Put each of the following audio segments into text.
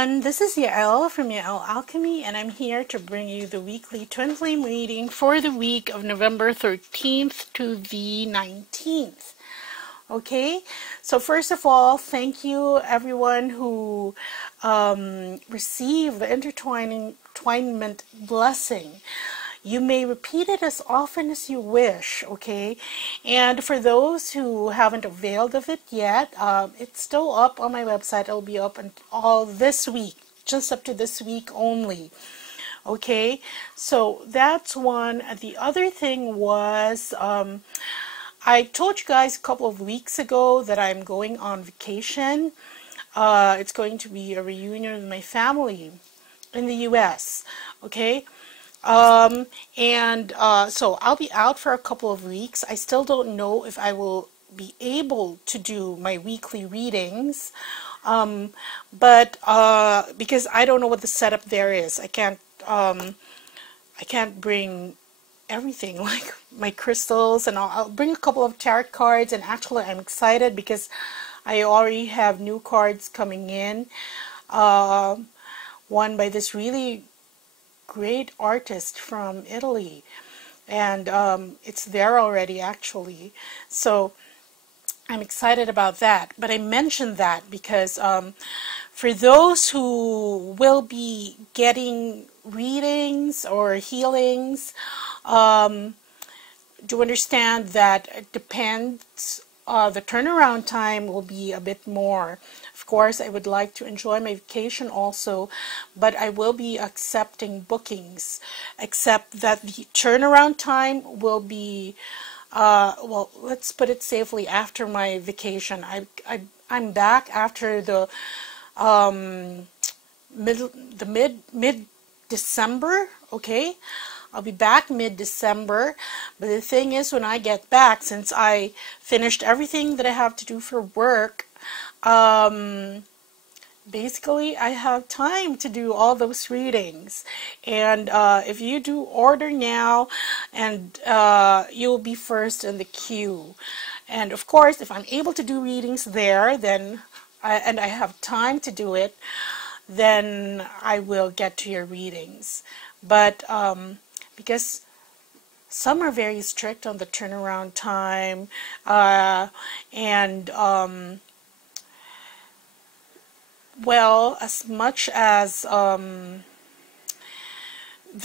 everyone, this is Yael from Yael Alchemy, and I'm here to bring you the weekly twin flame reading for the week of November 13th to the 19th. Okay, so first of all, thank you everyone who received the intertwinement blessing. You may repeat it as often as you wish, okay? And for those who haven't availed of it yet, it's still up on my website. It'll be up all this week, just up to this week only, okay? So that's one. The other thing was, I told you guys a couple of weeks ago that I'm going on vacation. It's going to be a reunion with my family in the US, okay? So I'll be out for a couple of weeks. I still don't know if I will be able to do my weekly readings, but because I don't know what the setup there is. I can't bring everything like my crystals, and I'll bring a couple of tarot cards. And actually I'm excited because I already have new cards coming in, one by this really great artist from Italy, and it's there already actually, so I'm excited about that. But I mentioned that because for those who will be getting readings or healings, do understand that it depends. The turnaround time will be a bit more. Of course, I would like to enjoy my vacation also, but I will be accepting bookings, except that the turnaround time will be, well, let's put it safely, after my vacation. I'm back after the mid-December, okay? I'll be back mid-December, but the thing is, when I get back, since I finished everything that I have to do for work, basically I have time to do all those readings. And if you do order now, and you'll be first in the queue. And of course, if I'm able to do readings there, then and I have time to do it, then I will get to your readings. But because some are very strict on the turnaround time, well, as much as the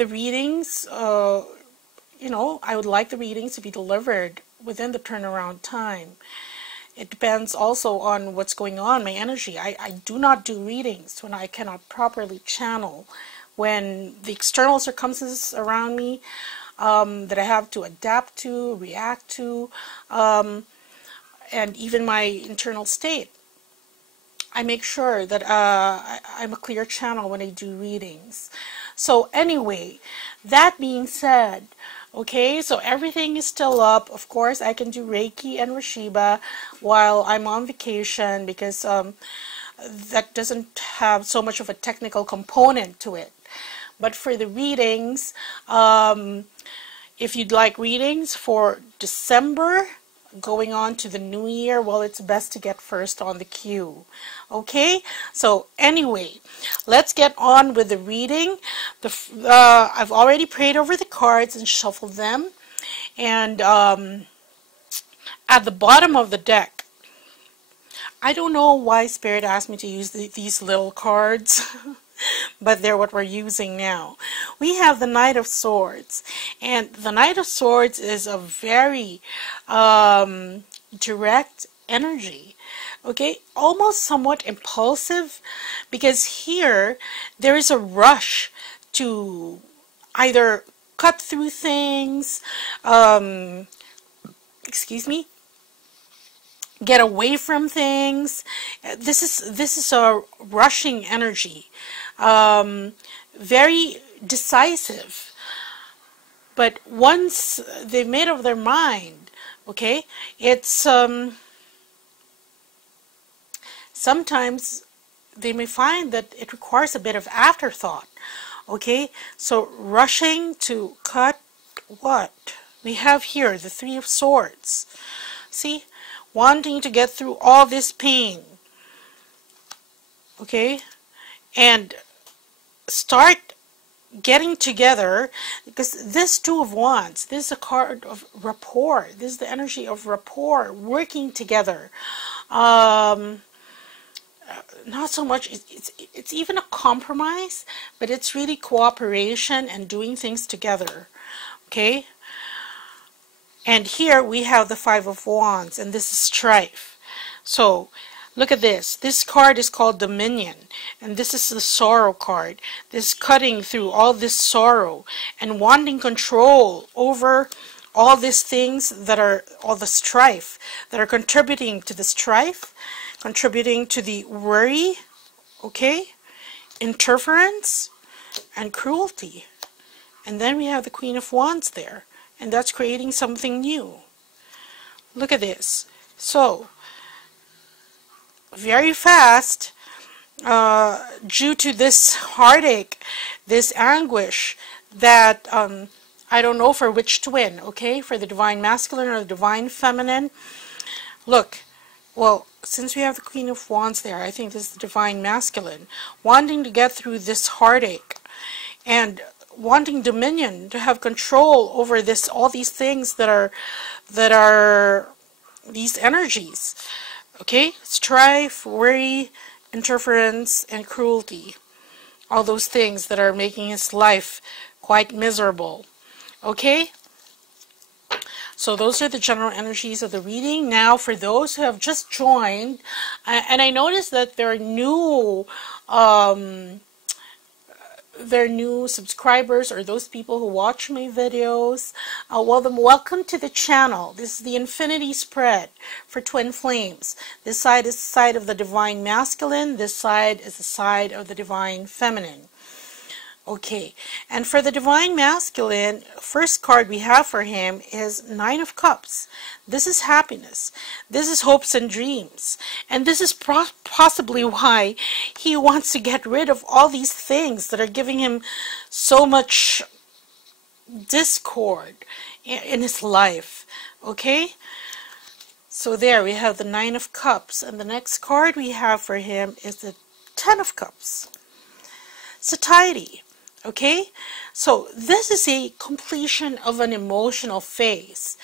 readings, you know, I would like the readings to be delivered within the turnaround time. It depends also on what's going on, my energy. I do not do readings when I cannot properly channel, when the external circumstances around me that I have to adapt to, react to, and even my internal state. I make sure that I'm a clear channel when I do readings. So anyway, that being said, okay, so everything is still up. Of course, I can do Reiki and RASHEEBA while I'm on vacation, because that doesn't have so much of a technical component to it. But for the readings, if you'd like readings for December, going on to the new year, well, it's best to get first on the queue. Okay, so anyway, let's get on with the reading. I've already prayed over the cards and shuffled them, and at the bottom of the deck, I don't know why Spirit asked me to use these little cards, but they're what we're using now. We have the Knight of Swords, and the Knight of Swords is a very direct energy, okay, almost somewhat impulsive, because here there is a rush to either cut through things, excuse me, get away from things. This is a rushing energy, very decisive. But once they've made up their mind, okay, it's sometimes they may find that it requires a bit of afterthought. Okay, so rushing to cut what we have here, the Three of Swords. See, wanting to get through all this pain. Okay, and start getting together, because this Two of Wands, this is a card of rapport. This is the energy of rapport, working together. Not so much, it's even a compromise, but it's really cooperation and doing things together. Okay? And here we have the Five of Wands, and this is strife. So look at this. This card is called Dominion, and this is the Sorrow card. This is cutting through all this sorrow and wanting control over all these things that are, all the strife that are contributing to the strife, contributing to the worry, okay, interference, and cruelty. And then we have the Queen of Wands there, and that's creating something new. Look at this. So very fast, due to this heartache, this anguish, that I don't know for which twin, okay, for the Divine Masculine or the Divine Feminine. Look, well, since we have the Queen of Wands there, I think this is the Divine Masculine, wanting to get through this heartache and wanting dominion, to have control over this, all these things that are these energies. Okay, strife, worry, interference, and cruelty. All those things that are making his life quite miserable. Okay, so those are the general energies of the reading. Now, for those who have just joined, and I noticed that there are new subscribers, or those people who watch my videos. Welcome to the channel. This is the Infinity Spread for Twin Flames. This side is the side of the Divine Masculine. This side is the side of the Divine Feminine. Okay, and for the Divine Masculine, first card we have for him is Nine of Cups. This is happiness. This is hopes and dreams. And this is possibly why he wants to get rid of all these things that are giving him so much discord in his life. Okay? So there we have the Nine of Cups. And the next card we have for him is the Ten of Cups. Satiety. Okay, so this is a completion of an emotional phase.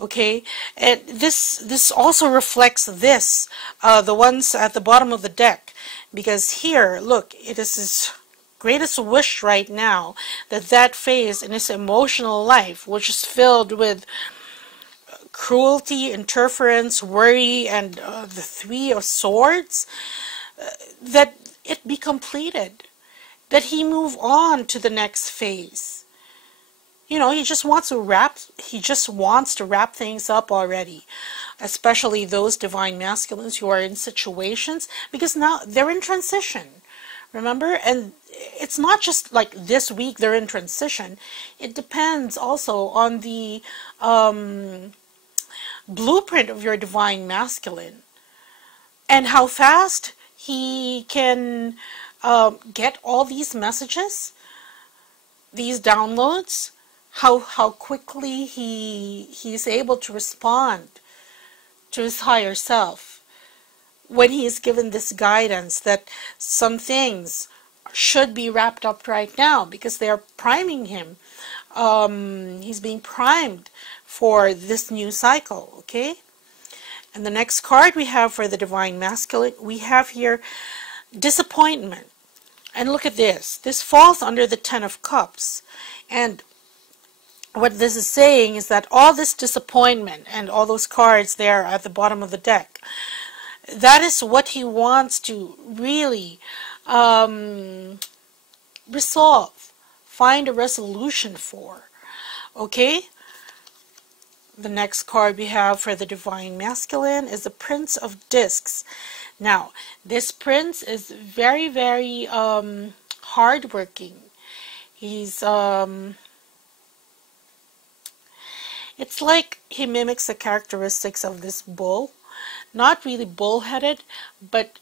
Okay, and this also reflects this, the ones at the bottom of the deck, because here, look, it is his greatest wish right now that phase in his emotional life, which is filled with cruelty, interference, worry, and the Three of Swords, that it be completed. That he move on to the next phase. You know, he just wants to wrap things up already. Especially those Divine Masculines who are in situations, because now they're in transition. Remember? And it's not just like this week they're in transition. It depends also on the blueprint of your Divine Masculine. And how fast he can get all these messages, these downloads, how quickly he's able to respond to his higher self when he is given this guidance that some things should be wrapped up right now, because they are priming him. He's being primed for this new cycle. Okay, and the next card we have for the Divine Masculine, we have here disappointment. And look at this. This falls under the Ten of Cups. And what this is saying is that all this disappointment and all those cards there at the bottom of the deck, that is what he wants to really resolve, find a resolution for. Okay? The next card we have for the Divine Masculine is the Prince of Discs. Now, this prince is very, very hardworking. He's, it's like he mimics the characteristics of this bull. Not really bull-headed, but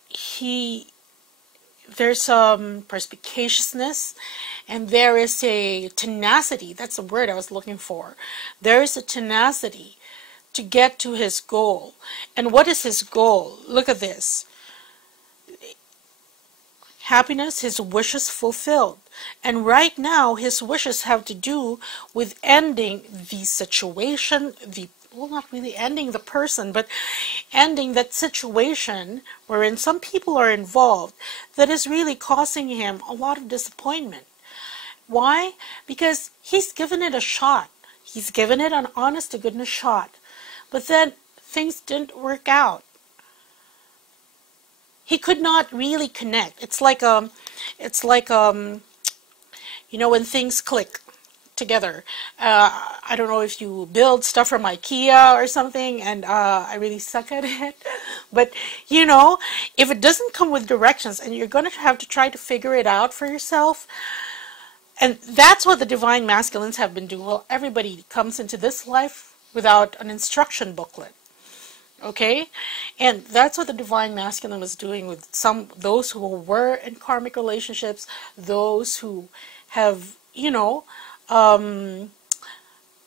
there's perspicaciousness, and there is a tenacity. That's the word I was looking for. There is a tenacity to get to his goal. And what is his goal? Look at this. happiness, his wishes fulfilled. And right now, his wishes have to do with ending the situation, well, not really ending the person, but ending that situation wherein some people are involved that is really causing him a lot of disappointment. Why? Because he's given it a shot. He's given it an honest to goodness shot. But then things didn't work out. He could not really connect. It's like you know, when things click together. I don't know if you build stuff from IKEA or something, and I really suck at it. But, you know, if it doesn't come with directions and you're going to have to try to figure it out for yourself, and that's what the divine masculines have been doing. Well, everybody comes into this life without an instruction booklet. Okay? And that's what the divine masculine was doing with those who were in karmic relationships, those who have, you know,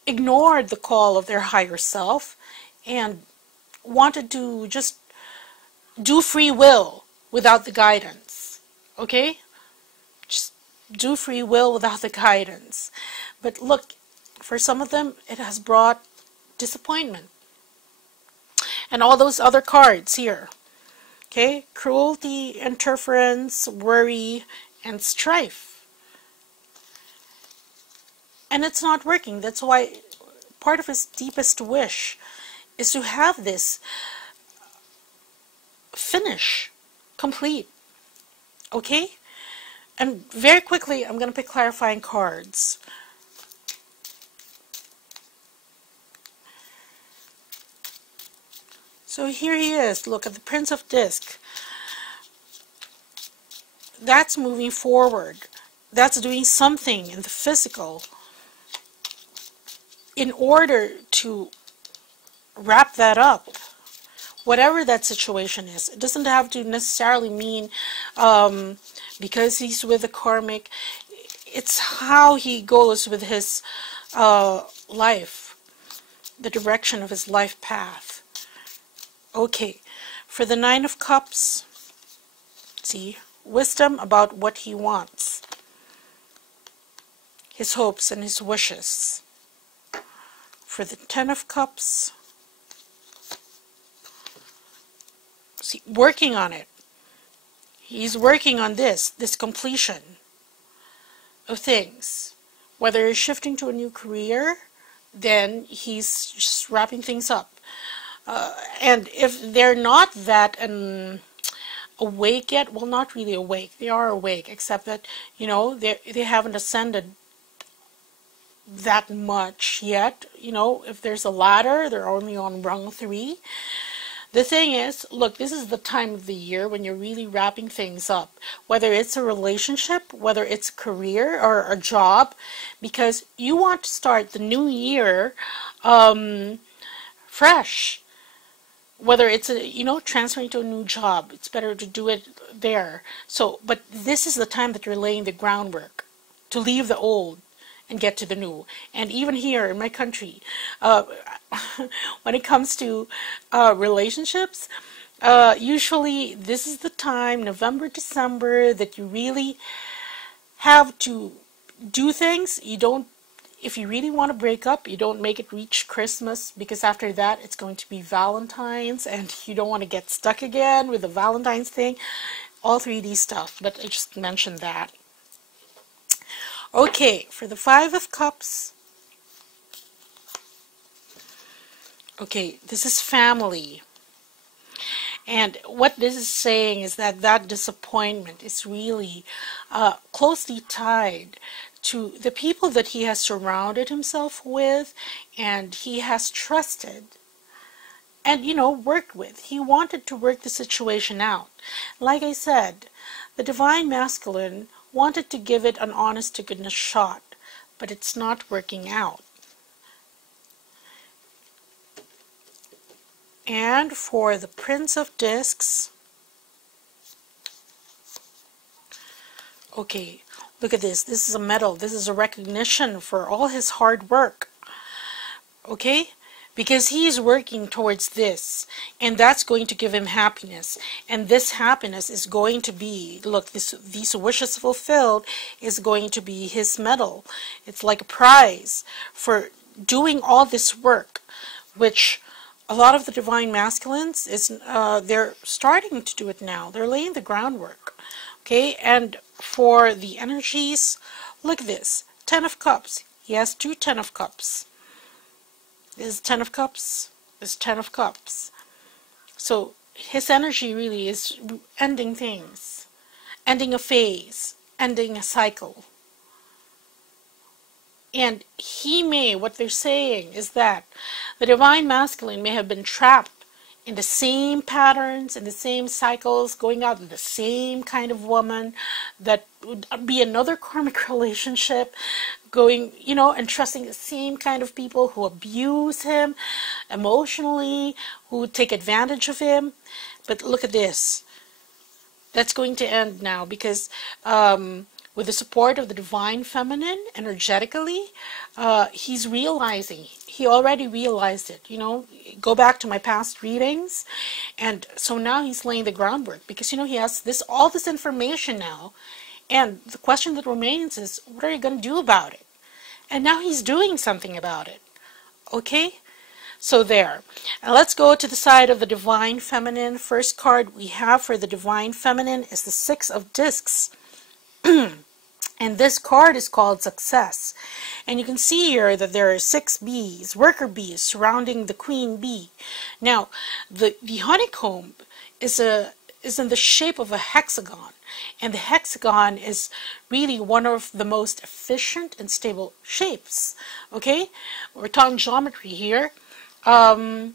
ignored the call of their higher self and wanted to just do free will without the guidance. Okay? Just do free will without the guidance. But look, for some of them, it has brought disappointment. And all those other cards here. Okay? Cruelty, interference, worry, and strife. And it's not working. That's why part of his deepest wish is to have this finish, complete. Okay? And very quickly, I'm going to pick clarifying cards. So here he is. Look at the Prince of Disc. That's moving forward. That's doing something in the physical in order to wrap that up. Whatever that situation is. It doesn't have to necessarily mean because he's with a karmic. It's how he goes with his life. The direction of his life path. Okay, for the Nine of Cups, see, wisdom about what he wants, his hopes and his wishes. For the Ten of Cups, see, working on it. He's working on this completion of things. Whether he's shifting to a new career, then he's just wrapping things up. And if they're not that awake yet, well, not really awake. They are awake, except that, you know, they haven't ascended that much yet. You know, if there's a ladder, they're only on rung 3. The thing is, look, this is the time of the year when you're really wrapping things up. Whether it's a relationship, whether it's a career or a job, because you want to start the new year fresh. Whether it's transferring to a new job, it's better to do it there. So, but this is the time that you're laying the groundwork to leave the old and get to the new. And even here in my country, when it comes to relationships, usually this is the time, November, December, that you really have to do things. If you really want to break up, you don't make it reach Christmas, because after that it's going to be Valentine's and you don't want to get stuck again with the Valentine's thing. All 3D stuff, but I just mentioned that. Okay, for the Five of Cups. Okay, this is family. And what this is saying is that disappointment is really closely tied to the people that he has surrounded himself with and he has trusted and, worked with. He wanted to work the situation out. Like I said, the divine masculine wanted to give it an honest to goodness shot, but it's not working out. And for the Prince of Discs, okay, look at this. This is a medal. This is a recognition for all his hard work. Okay? because he's working towards this, and that's going to give him happiness. And this happiness is going to be, look, these wishes fulfilled is going to be his medal. It's like a prize for doing all this work, which a lot of the divine masculines is they're starting to do it now. They're laying the groundwork. Okay, and for the energies, look at this, 10 of Cups. He has 2 10 of Cups. This is 10 of Cups. This is 10 of Cups. So his energy really is ending things, ending a phase, ending a cycle. And he may, what they're saying is that the divine masculine may have been trapped in the same patterns, in the same cycles, going out with the same kind of woman, that would be another karmic relationship, going, you know, and trusting the same kind of people who abuse him emotionally, who take advantage of him. But look at this. That's going to end now, because with the support of the divine feminine, energetically, he's realizing, he already realized it, you know, go back to my past readings, and so now he's laying the groundwork, because, you know, he has all this information now, and the question that remains is, what are you going to do about it? And now he's doing something about it, okay? So there. And let's go to the side of the divine feminine. First card we have for the divine feminine is the 6 of Discs. And this card is called Success. And you can see here that there are 6 bees, worker bees, surrounding the queen bee. Now, the honeycomb is in the shape of a hexagon. And the hexagon is really one of the most efficient and stable shapes. Okay? We're talking geometry here. That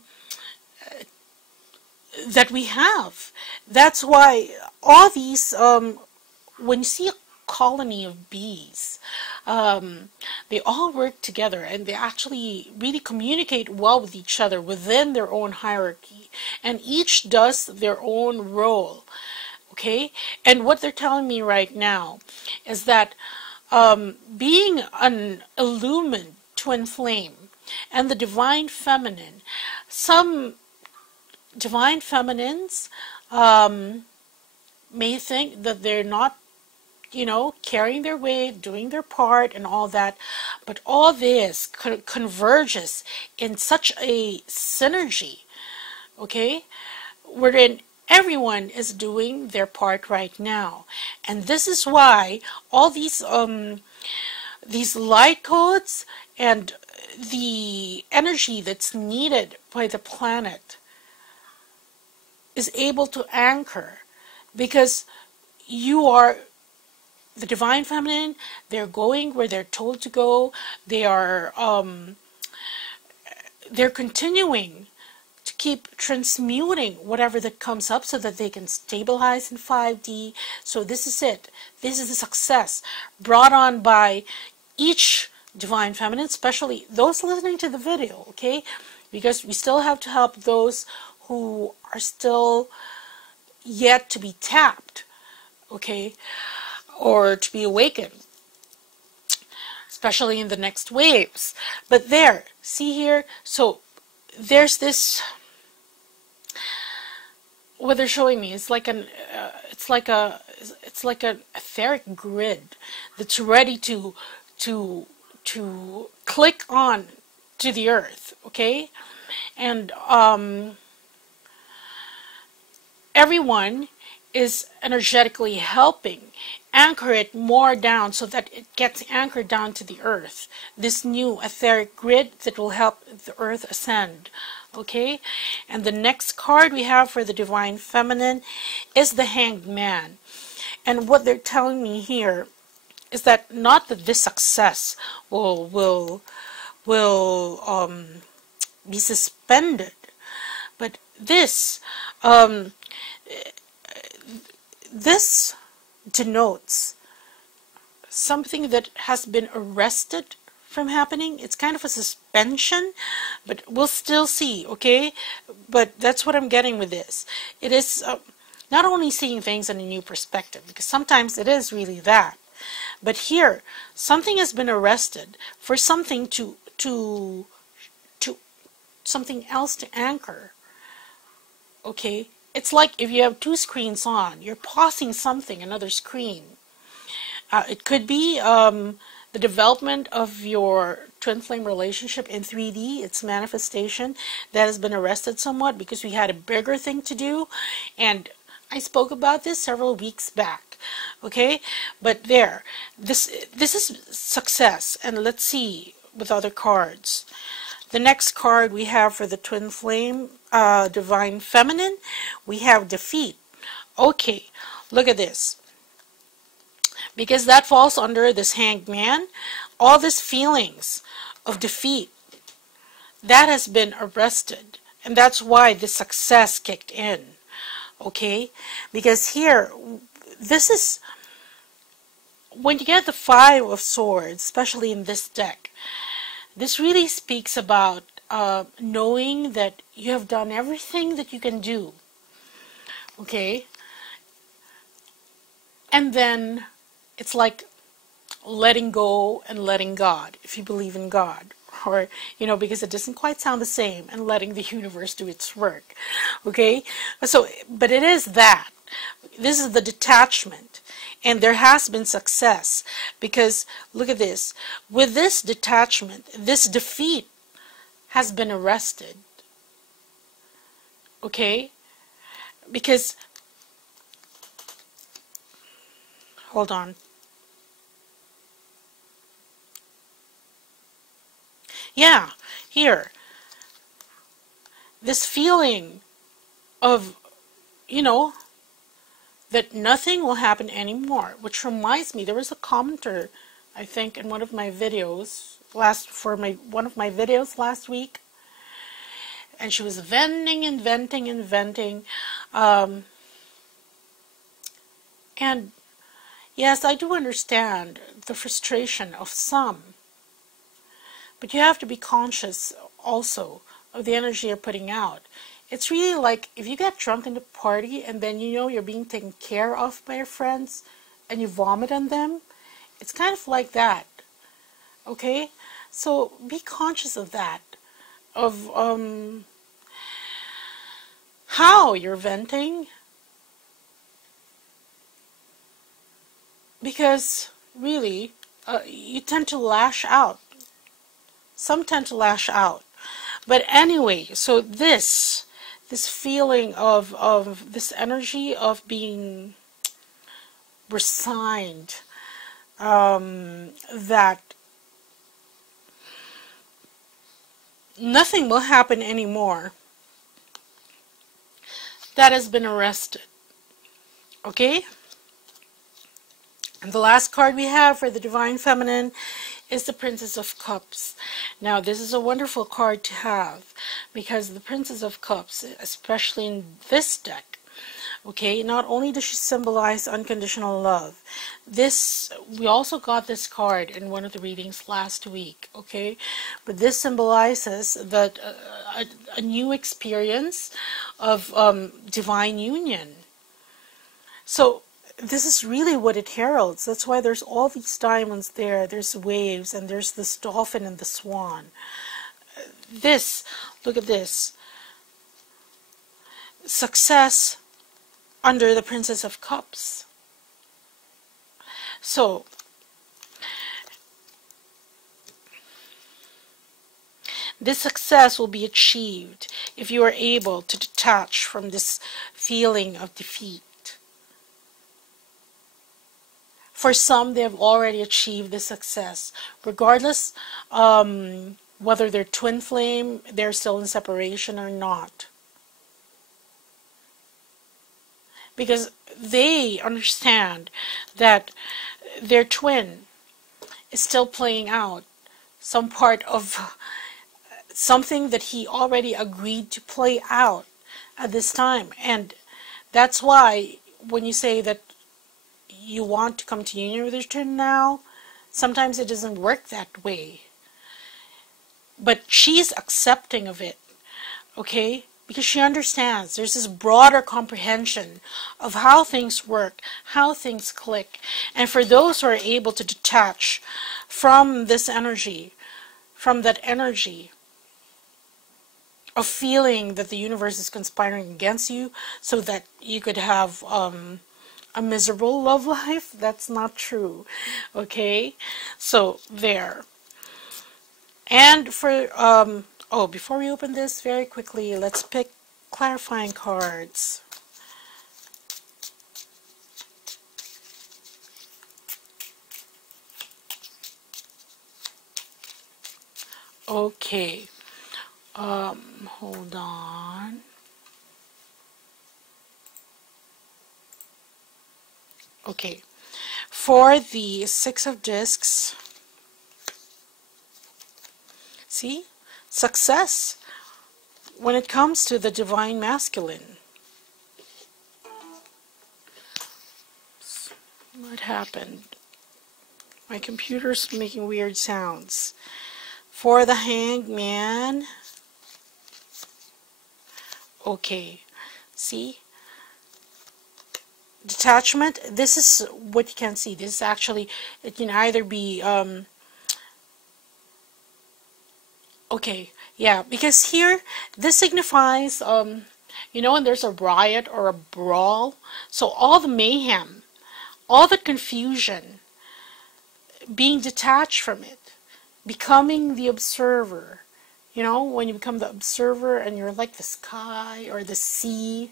we have. That's why all these, when you see a colony of bees, they all work together, and they actually really communicate well with each other within their own hierarchy, and each does their own role. Okay? And what they're telling me right now is that being an illumined twin flame and the divine feminine, some divine feminines may think that they're not, you know, carrying their weight, doing their part and all that, but all this converges in such a synergy, okay, wherein everyone is doing their part right now. And this is why all these light codes and the energy that's needed by the planet is able to anchor, because you are the divine feminine. They're going where they're told to go. They are they're continuing to keep transmuting whatever that comes up so that they can stabilize in 5D. So this is it. This is the success brought on by each divine feminine, especially those listening to the video, okay? Because we still have to help those who are still yet to be tapped, okay, or to be awakened, especially in the next waves. But there, see here, so there's this, what they're showing me is like an it's like an etheric grid that's ready to click on to the earth, okay? And everyone is energetically helping anchor it more down so that it gets anchored down to the earth. This new etheric grid that will help the earth ascend, okay? And the next card we have for the divine feminine is the Hanged Man. And what they're telling me here is that not that this success will be suspended, but this this denotes something that has been arrested from happening. It's kind of a suspension, but we'll still see, okay? But that's what I'm getting with this. It is not only seeing things in a new perspective, because sometimes it is really that, but here something has been arrested for something to something else to anchor. Okay? It's like if you have two screens on, you're pausing something, another screen. It could be the development of your twin flame relationship in 3D, its manifestation, that has been arrested somewhat because we had a bigger thing to do. And I spoke about this several weeks back. Okay? But there, this is success. And let's see with other cards. The next card we have for the twin flame, divine feminine, we have defeat. Okay, look at this. Because that falls under this hanged man, all these feelings of defeat, that has been arrested. And that's why the success kicked in. Okay? Because here, this is, when you get the Five of Swords, especially in this deck, this really speaks about knowing that you have done everything that you can do. Okay? And then it's like letting go and letting God, if you believe in God. Or, you know, because it doesn't quite sound the same, and letting the universe do its work. Okay? So, but it is that. This is the detachment. And there has been success. Because, look at this. With this detachment, this defeat has been arrested. Okay? Because, hold on. Yeah, here. This feeling of, you know, that nothing will happen anymore. Which reminds me, there was a commenter, I think, in one of my videos, one of my videos last week. And she was venting and venting and venting. And yes, I do understand the frustration of some. But you have to be conscious also of the energy you're putting out. It's really like if you get drunk in the party and then you know you're being taken care of by your friends and you vomit on them. It's kind of like that. Okay? So be conscious of that. Of how you're venting. Because really, you tend to lash out. Some tend to lash out. But anyway, so this feeling of this energy of being resigned, that nothing will happen anymore, that has been arrested. Okay? And the last card we have for the Divine Feminine is the Princess of Cups. Now, this is a wonderful card to have because the Princess of Cups, especially in this deck, okay, not only does she symbolize unconditional love, we also got this card in one of the readings last week, okay, but this symbolizes that a new experience of divine union. So, this is really what it heralds. That's why there's all these diamonds there. There's waves, and there's this dolphin and the swan. Look at this. Success under the Princess of Cups. So, this success will be achieved if you are able to detach from this feeling of defeat. For some, they have already achieved this success. Regardless whether they're twin flame, they're still in separation or not. Because they understand that their twin is still playing out some part of something that he already agreed to play out at this time. And that's why when you say that you want to come to union with your twin now, sometimes it doesn't work that way. But she's accepting of it, okay? Because she understands there's this broader comprehension of how things work, how things click. And for those who are able to detach from this energy, from that energy, of feeling that the universe is conspiring against you so that you could have a miserable love life. That's not true. Okay, so there. And for oh, before we open this very quickly, let's pick clarifying cards. Okay, hold on. Okay, for the Six of Discs, see, success when it comes to the divine masculine. What happened? My computer's making weird sounds. For the Hanged Man, okay, see, detachment. This is what you can see. This is actually, it can either be okay, yeah, because here this signifies you know, when there's a riot or a brawl, so all the mayhem, all the confusion, being detached from it, becoming the observer. You know, when you become the observer and you're like the sky or the sea,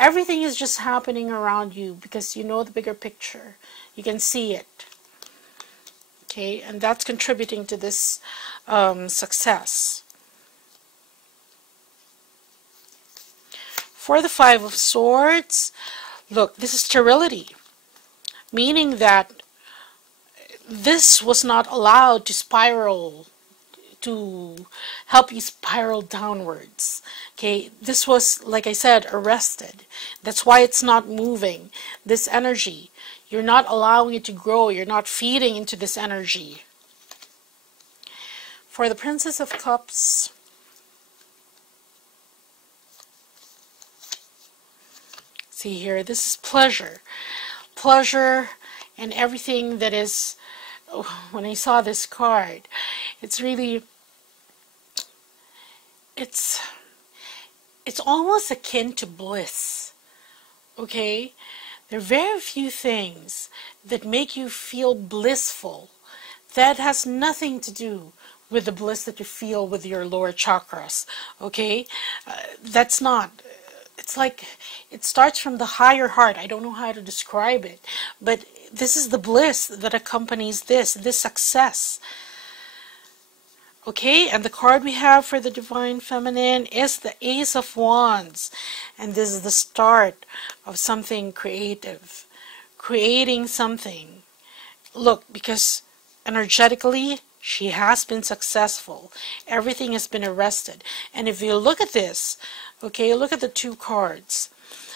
everything is just happening around you because you know the bigger picture. You can see it. Okay, and that's contributing to this success. For the Five of Swords, look, this is sterility, meaning that this was not allowed to spiral, to help you spiral downwards. Okay, this was, like I said, arrested. That's why it's not moving. This energy, you're not allowing it to grow. You're not feeding into this energy. For the Princess of Cups, see here, this is pleasure. Pleasure and everything that is, when I saw this card, it's really, it's almost akin to bliss. Okay? There are very few things that make you feel blissful. That has nothing to do with the bliss that you feel with your lower chakras. Okay? That's not. It's like, it starts from the higher heart. I don't know how to describe it. But this is the bliss that accompanies this success. Okay, and the card we have for the Divine Feminine is the Ace of Wands. And this is the start of something creative. Creating something. Look, because energetically, she has been successful. Everything has been arrested. And if you look at this, okay, look at the two cards.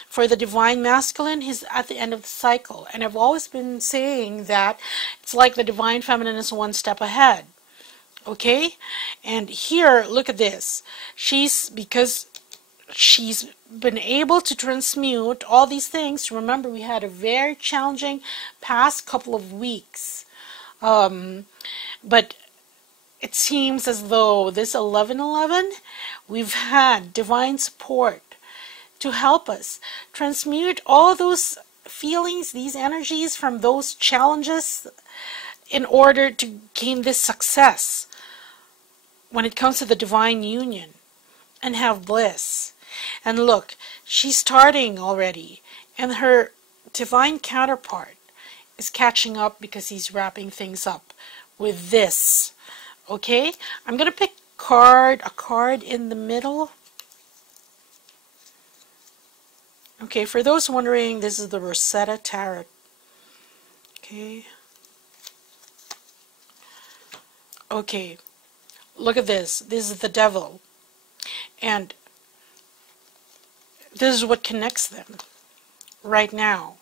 For the Divine Masculine, he's at the end of the cycle. And I've always been saying that it's like the Divine Feminine is one step ahead. Okay? And here, look at this. Because she's been able to transmute all these things. Remember, we had a very challenging past couple of weeks. But it seems as though this 11/11, we've had divine support to help us transmute all those feelings, these energies from those challenges in order to gain this success when it comes to the divine union and have bliss. And look, she's starting already, and her divine counterpart is catching up because he's wrapping things up with this. Okay, I'm going to pick a card in the middle. Okay, for those wondering, this is the Rosetta Tarot. Okay. Okay, look at this. This is the Devil. And this is what connects them right now.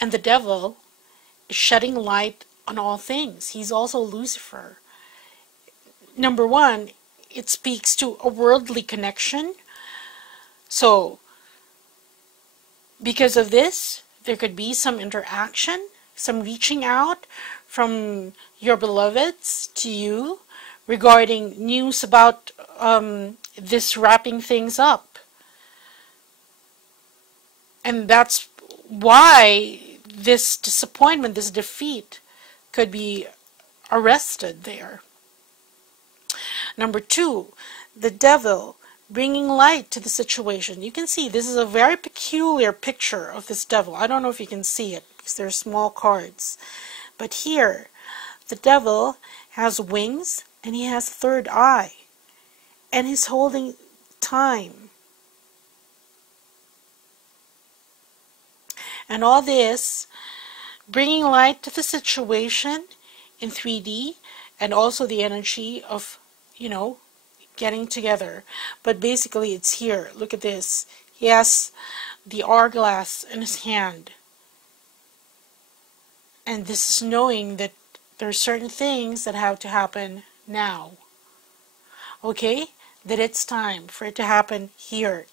And the Devil is shedding light on all things. He's also Lucifer. Number one, it speaks to a worldly connection. So, because of this, there could be some interaction, some reaching out from your beloveds to you, regarding news about this wrapping things up. And that's why this disappointment, this defeat, could be arrested there. Number 2, the devil bringing light to the situation. You can see this is a very peculiar picture of this devil. I don't know if you can see it because they're small cards. But here, the devil has wings and he has a third eye. And he's holding time. And all this, bringing light to the situation in 3D, and also the energy of, getting together. But basically it's here. Look at this. He has the hourglass in his hand. And this is knowing that there are certain things that have to happen now. Okay? That it's time for it to happen here.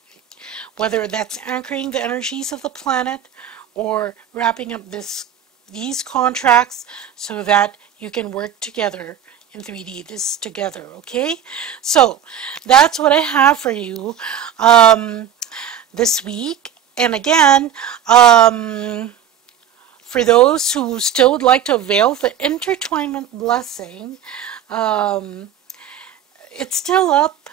Whether that's anchoring the energies of the planet or wrapping up these contracts so that you can work together in 3D, this together, okay? So that's what I have for you this week. And again, for those who still would like to avail the intertwinement blessing, it's still up,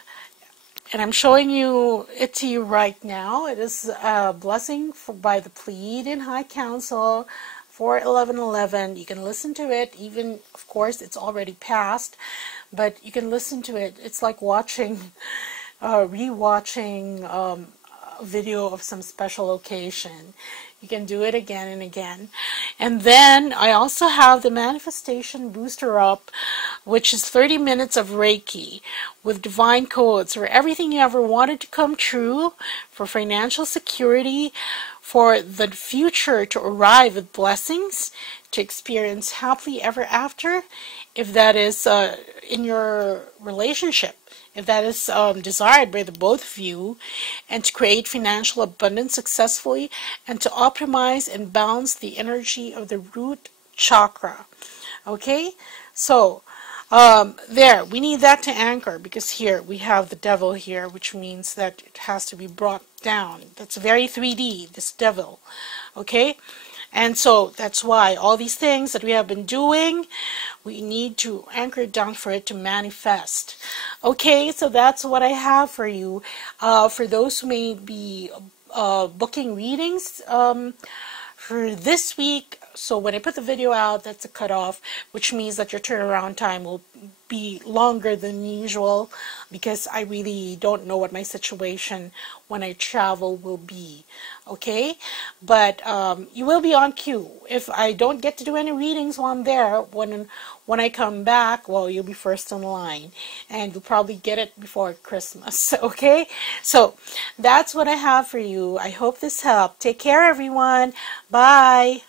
and I'm showing it to you right now. It is a blessing by the Pleiadian High Council for 11/11. You can listen to it, even, of course, it's already passed, but you can listen to it. It's like watching, rewatching a video of some special occasion. You can do it again and again. And then I also have the Manifestation Booster Up, which is 30 minutes of Reiki with divine codes for everything you ever wanted to come true, for financial security, for the future to arrive with blessings, to experience happily ever after, if that is in your relationship, if that is desired by the both of you, and to create financial abundance successfully, and to optimize and balance the energy of the root chakra. Okay, so there, we need that to anchor, because here we have the devil here, which means that it has to be brought down. That's very 3D, this devil. Okay, and so that's why all these things that we have been doing, we need to anchor it down for it to manifest. Okay, so that's what I have for you. For those who may be booking readings for this week, so when I put the video out, that's a cutoff, which means that your turnaround time will be longer than usual, because I really don't know what my situation when I travel will be. Okay, but you will be on cue. If I don't get to do any readings while I'm there, when I come back, well, you'll be first in line, and you'll probably get it before Christmas. Okay, so that's what I have for you. I hope this helped. Take care, everyone. Bye.